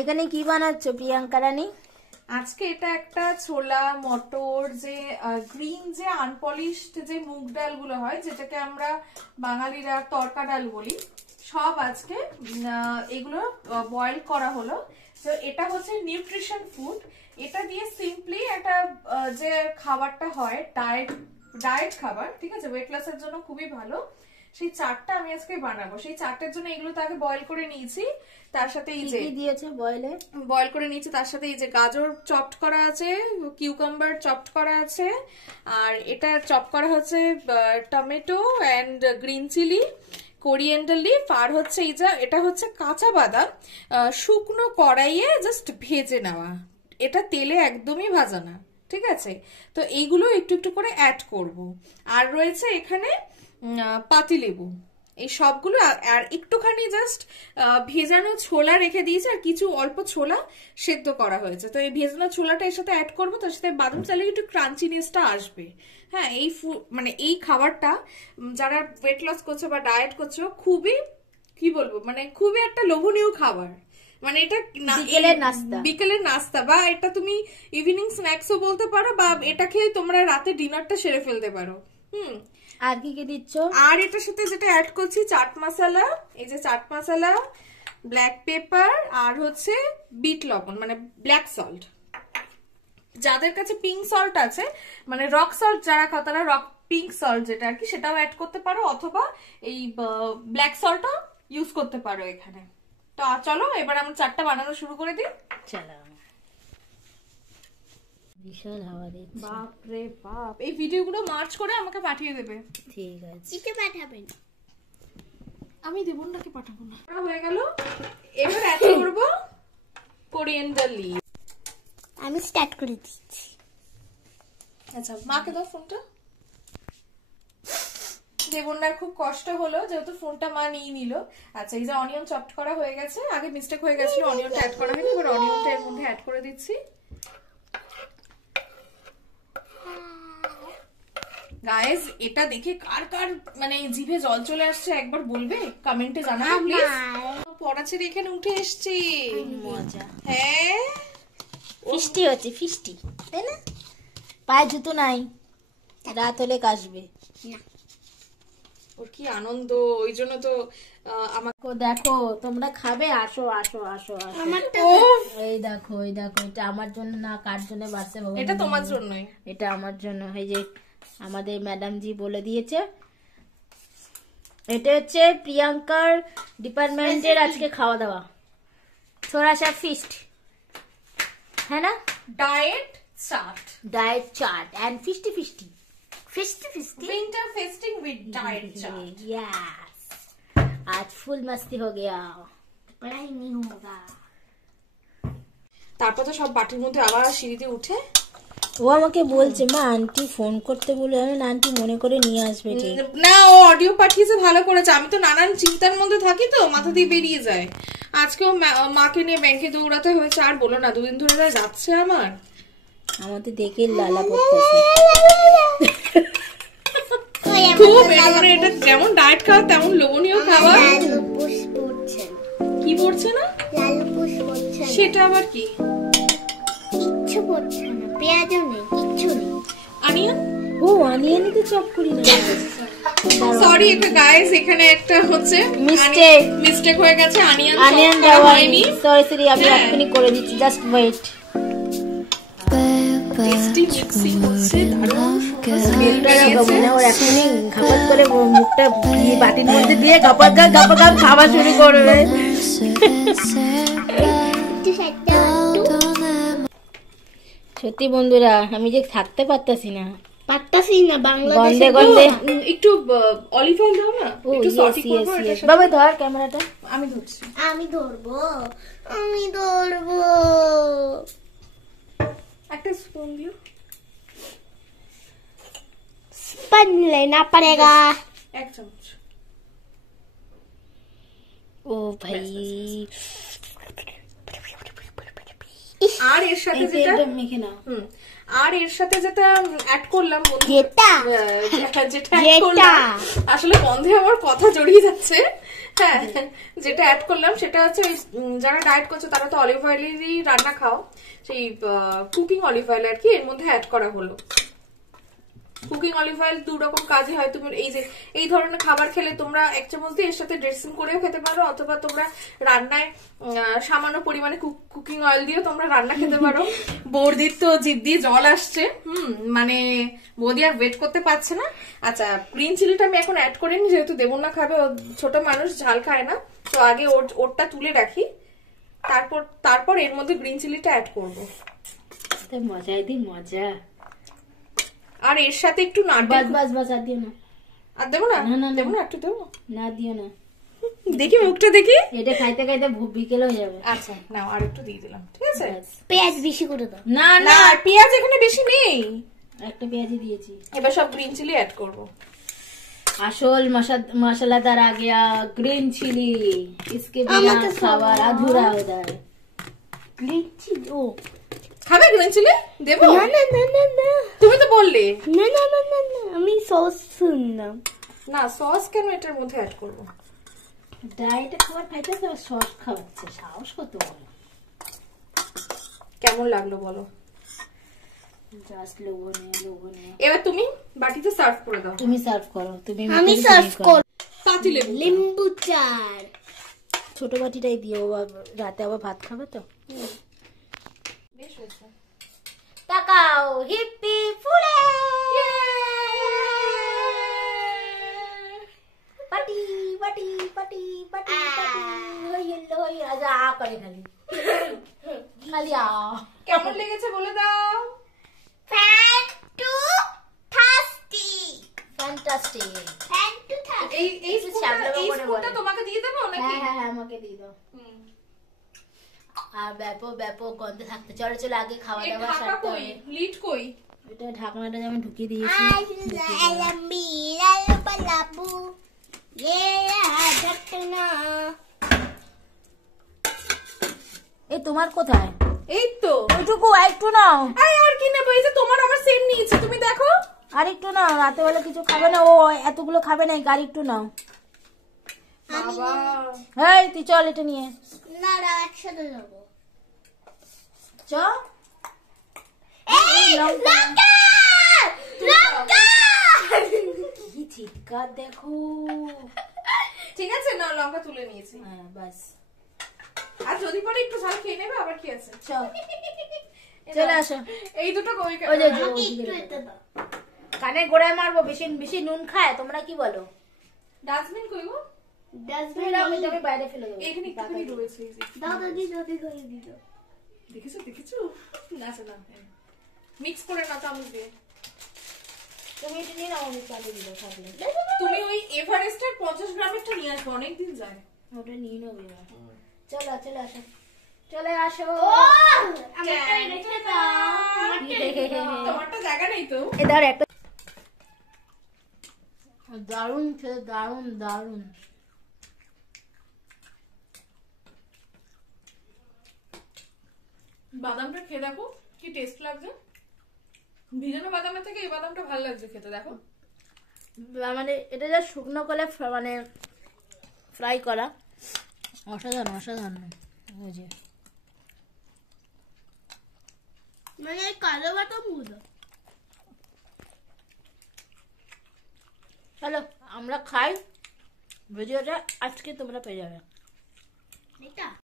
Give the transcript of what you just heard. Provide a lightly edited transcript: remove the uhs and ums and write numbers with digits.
এখানে কি বানাচ্ছো প্রিয়াঙ্কা রানী? আজকে এটা একটা ছোলা মটর যে গ্রিন যে আনপলিশড যে মুগ ডাল গুলো হয়, যেটাকে আমরা বাঙালিরা তড়কা ডাল বলি, সব আজকে এগুলো বয়েল করা হলো। তো এটা হচ্ছে নিউট্রিশন ফুড। এটা দিয়ে সিম্পলি একটা যে খাবারটা হয় ডায়েট খাবার, ঠিক আছে, ওয়েট লসের জন্য খুবই ভালো, সেই চাটটা আমি আজকে বানাবো। সেই চাটের জন্য এগুলো তো আগে বয়েল করে নিয়েছি, তার সাথে এই যে দিয়েছে বয়েল করে নিয়েছি, তার সাথে এই যে গাজর চপড করা আছে, কিউকাম্বার চপড করা আছে, আর এটা চপ করা হচ্ছে tomato and green chilli, coriander leaf, আর হচ্ছে এই যে এটা হচ্ছে কাঁচা বাদাম শুকনো কড়াইয়ে জাস্ট ভেজে নেওয়া, এটা তেলে একদমই ভাজা না, ঠিক আছে। তো এইগুলো একটু একটু করে অ্যাড করব। আর রয়েছে এখানে পাতিলেবু, এই সবগুলো, আর একটুখানি জাস্ট ভেজানো ছোলা রেখে দিয়েছি, আর কিছু অল্প ছোলা সেদ্ধ করা হয়েছে। তো এই ভেজানো ছোলাটা এর সাথে অ্যাড করবো, তার সাথে বাদাম চালে একটু ক্রাঞ্চিনেসটা আসবে। হ্যাঁ, এই মানে এই খাবারটা যারা ওয়েট লস করছো বা ডায়েট করছো, খুবই কি বলবো, মানে খুবই একটা লোভনীয় খাবার। মানে এটা বিকেলের নাস্তা, বা এটা তুমি ইভিনিং স্ন্যাক্সও বলতে পারো, বা এটা খেয়ে তোমরা রাতে ডিনারটা সেরে ফেলতে পারো। আর কি কি দিচ্ছ? আর এটার সাথে যেটা অ্যাড করছি চাট মশলা, এই যে চাট মশলা, ব্ল্যাক পেপার, আর হচ্ছে বিট লবণ মানে ব্ল্যাক সল্ট। যাদের কাছে পিঙ্ক সল্ট আছে, মানে রক সল্ট যারা খাও তারা পিঙ্ক সল্ট যেটা আর কি, সেটাও অ্যাড করতে পারো, অথবা এই ব্ল্যাক সল্টও ইউজ করতে পারো এখানে। তো চলো এবার আমরা চাটটা বানানো শুরু করে দিই। চলো। বিশাল হাওয়া দিচ্ছে। বাপ রে বাপ, এই ভিডিওগুলো মার্চ করে আমাকে পাঠিয়ে দেবে। ঠিক আছে। কিতে পাঠাবেন? আমি দেব নাকি পাঠাবো না? হয়ে গেল। এবার অ্যাড করব কোরিয়েন্ডার লিভ। আমি স্টার্ট করে দিচ্ছি। আচ্ছা, মাকে দাও ফোনটা। দেবন্নার খুব কষ্ট হলো যেহেতু ফোনটা মা নিয়ে নিল। আচ্ছা, এই যে অনিয়ন চপড করা হয়ে গেছে, আগে মিস্টেক হয়ে গেছিল, অনিয়নটা অ্যাড করা হয়নি, এবার অনিয়নটা এর মধ্যে অ্যাড করে দিচ্ছি। গাইস, এটা দেখে কার কার মানে জিভে জল চলে আসছে একবার বলবে, কমেন্টে জানাবে প্লিজ। পড়া ছেড়ে এখানে উঠে এসেছি, মজা। হ্যাঁ, ফিস্টি হচ্ছে, ফিস্টি, তাই না? পায়ে জুতো নাই, রাত হলে কাশবে। ওর কি আনন্দ, ওই জন্য তো আমাকে দেখো তোমরা খাবে, আসো আসো আসো আসো। এই দেখো এই দেখো, এটা আমার জন্য না, কার জন্য বাড়ছে? এটা তোমার জন্যই, এটা আমার জন্য। এই যে আমাদের ম্যাডাম জি বলে দিয়েছে, এটা হচ্ছে প্রিয়াঙ্কার ডিপার্টমেন্টের আজকে খাওয়া দাওয়া, থোড়া সা ফিস্ট, হ্যাঁ না? Diet chart and feisty feisty winter feasting with diet chart. Yes, आज फुल मस्ती हो गया, पढ़ाई नहीं होगा। তারপর তো সব বাটির মধ্যে আবার সিঁড়িতে উঠে ও আমাকে বলছে, মা আন্টি ফোন করতে বলে, আমি আন্টি মনে করে নিয়ে আসবে। না, ও অডিও পাঠিয়েছে, ভালো করেছে। আমি তো নানান চিন্তার মধ্যে থাকি, তো মাথা দিয়ে বেরিয়ে যায়। আজকেও মাকে নিয়ে ব্যাংকে দৌড়াতে হয়েছে, আর বলো না, দুদিন ধরে যাচ্ছে আমার। আমাদের দেখে লালা পড়তেছে খুব, মানে এটা যেমন ডায়েট খাওয়া তেমন লোভনীয় খাবার। কি পড়ছে না? সেটা আবার কি? কিচ্ছু পড়ছে না, পেঁয়াজও নেই, কিচ্ছু নেই। অনিয়ন? ও অনিয়নই তো চপ করি না। সরি একটা গাইস, এখানে একটা হচ্ছে মিস্টেক হয়ে গেছে, অনিয়ন দেওয়া হয়নি। সরি, আমি এক্ষুনি করে দিচ্ছি, জাস্ট ওয়েট। মুখটা বাটির মধ্যে দিয়ে গাপা গাপ খাওয়া শুরু করবে। সত্যি বন্ধুরা, আমি যে থাকতে পারতাছি না, বাংলাদেশে গন্ধে একটু অলিভ অয়েল দাও না, একটু সল্টি করব। বাবা ধর ক্যামেরাটা, আমি ধরছি। আমি ধরবো। একটা স্পুন দিও। स्पून लेना पड़ेगा। एक चम्मच। ओ भाई, আর এর সাথে যেটা মেখে নাও। আর এর সাথে যেটা অ্যাড করলাম যেটা যেটা add করলাম, আসলে গন্ধে আমার কথা জড়িয়ে যাচ্ছে। হ্যাঁ, যেটা অ্যাড করলাম সেটা হচ্ছে যারা ডায়েট করছে তারা তো অলিভ অয়েলেরই রান্না খাও, সেই কুকিং অলিভ অয়েল আর কি এর মধ্যে অ্যাড করা হলো। কুকিং অলিভ অয়েল দু রকম কাজে হয়। তুমি এই যে এই ধরনের খাবার খেলে তোমরা 1 চামচ দিয়ে এর সাথে ড্রেসিং করেও খেতে পারো, অথবা তোমরা রান্নায় সামান্য পরিমাণে কুকিং অয়েল দিয়ে তোমরা রান্না খেতে পারো। বৌদির তো জিভ দিয়ে জল আসছে, মানে বৌদি আর ওয়েট করতে পারছে না। আচ্ছা, গ্রিন চিলিটা আমি এখন অ্যাড করিনি, যেহেতু দেবনা খাবে, ও ছোট মানুষ, ঝাল খায় না, তো আগে ওরটা তুলে রাখি, তারপর এর মধ্যে গ্রিন চিলিটা অ্যাড করবো। মজাই দি মজা। আর এর সাথে একটু নারকেল, বাস আর দিও না। আর দেবো না? না, দেবো না, একটু দেবো না, দিও না। দেখি মুখটা দেখি। এটা খাইতে খাইতে বিকেল হয়ে যাবে। আচ্ছা, নাও আর একটু দিয়ে দিলাম, ঠিক আছে। পেঁয়াজ বেশি করে দাও। না না, পেঁয়াজ এখানে বেশি নেই, একটা পেঁয়াজই দিয়েছি। এবার সব গ্রিন চিলি অ্যাড করব। আসল मसालेदार आ गया ग्रीन चिली, इसके बिना खाবার अधूरा हो जाए। গ্রিন চিলি ও খাবে গ্রিন চিলি? দেবো? না না না না না তুমি তো বললে। না না না না না, আমি সস শুনলাম। না, সস কেন এটার মধ্যে অ্যাড করব? ডায়েটে খাবার খাইতেছে, সস খাওয়াচ্ছে, সাহস কত বড়। কেমন লাগলো বলো? জাস্ট লোভনীয়। এবার তুমি বাটিতে সার্ভ করে দাও। তুমি সার্ভ করো। তুমি আমি সার্ভ করব। পাতিলেবু লিম্বু চার। ছোট বাটিটাই দিও, রাতে আবার ভাত খাবে তো। বেশ হয়েছে। তাকাও হিপ্পি ফুলে পাটি পাটি পাটি পাটি হইলো রাজা করে খালি খালি আ। কেমন লেগেছে বলে দাও। ফ্যান্টাস্টিক। এই স্পুনটা তোমাকে দিয়ে দেবো নাকি? হ্যাঁ, আমাকে দিয়ে দাও। আর ব্যাপক গন্ধ থাকতে, চলো আগে খাওয়া দাওয়া সারতে হবে। লিড কই? এটা ঢাকনাটা যেমন ঢুকিয়ে দিয়েছি। এই তোমার কোথায়? এই তো ওইটুকু একটু নাও। আর কি নেবো? এই যে তোমার আমার সেম নিয়েছি, তুমি দেখো। আর একটু নাও, রাতে বেলা কিছু খাবে না ও, এতগুলো খাবে না, আর একটু নাও। বাবা, এই তুই চল এটা নিয়ে না না, একসাথে যাবো। চ। কি চিৎকার দেখো। ঠিক আছে, না লঙ্কা তুলে নিয়েছি। হ্যাঁ বাস। আর যদি পরে একটু ঝাল খেয়ে নেবে, আবার কি আছে। চল চলে আসো। এই দুটো ওই যে একটু এটা দাও। কানে গোড়ায় মারবো, বেশি নুন খায়, তোমরা কি বলো? ডাস্টবিন কই গো? ডাস্টবিন আমি তোকে বাইরে ফেলে দেবো। এখানে একটুখানি রয়েছে, এই যে। দাও দাদি দাদি করে দিও। দেখেছো? না মিক্স করে না চামচ দিয়ে। তুমি এটা নিয়ে নাও, আমি চালিয়ে দিবো থাকলে। তুমি ওই এভারেস্টের 50 গ্রামেরটা নিয়ে আসবে, অনেকদিন যায়। ওটা নিয়ে নেবো এবার। চলে আসো চলে আসো। আমারটাই রেখে দাও। তোমারটা জায়গা নেই তো। এদার একটা দারুণ খেতে, দারুণ। বাদামটা খেয়ে দেখো কি টেস্ট লাগছে। ভিজানো বাদামের থেকে এই বাদামটা ভালো লাগছে খেতে, দেখো। মানে এটা যা শুকনো করে মানে ফ্রাই করা, অসাধারণ। ওই যে মানে কালো বাদাম গুলো। চলো আমরা খাই। ভিডিওটা আজকে তোমরা পেয়ে যাবে। এটা